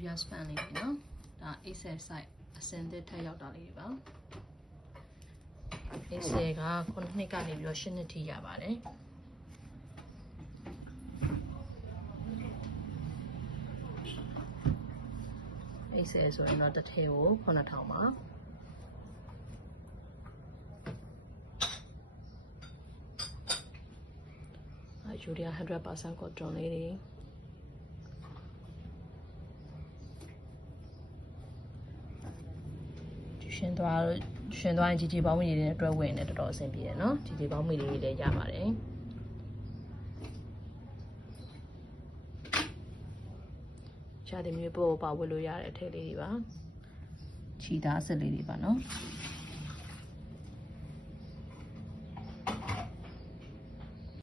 Julia span လေးပဲနော်ဒါ Excel site အစင်သစ်ထပ်ရောက်တာလေးပါ Excel က9နှစ်ကနေပြီးတော့10နှစ်ထိရပါတယ်Excel ဆိုရင်တော့တစ်ထည်ကို9000ပါယူရီးယား 100% cotton လေးတွေရှင်သွားရင်ជីပေါင်းမီတွေနဲ့တွဲဝင်နေတော်တော်အဆင်ပြေတယ်နော်ជីပေါင်းမီတွေလည်းရပါတယ်ရှားတဲ့မျိုးပေါ်ပါဝယ်လို့ရတဲ့အထည်လေးတွေပါခြိသားစက်လေးတွေပါနော်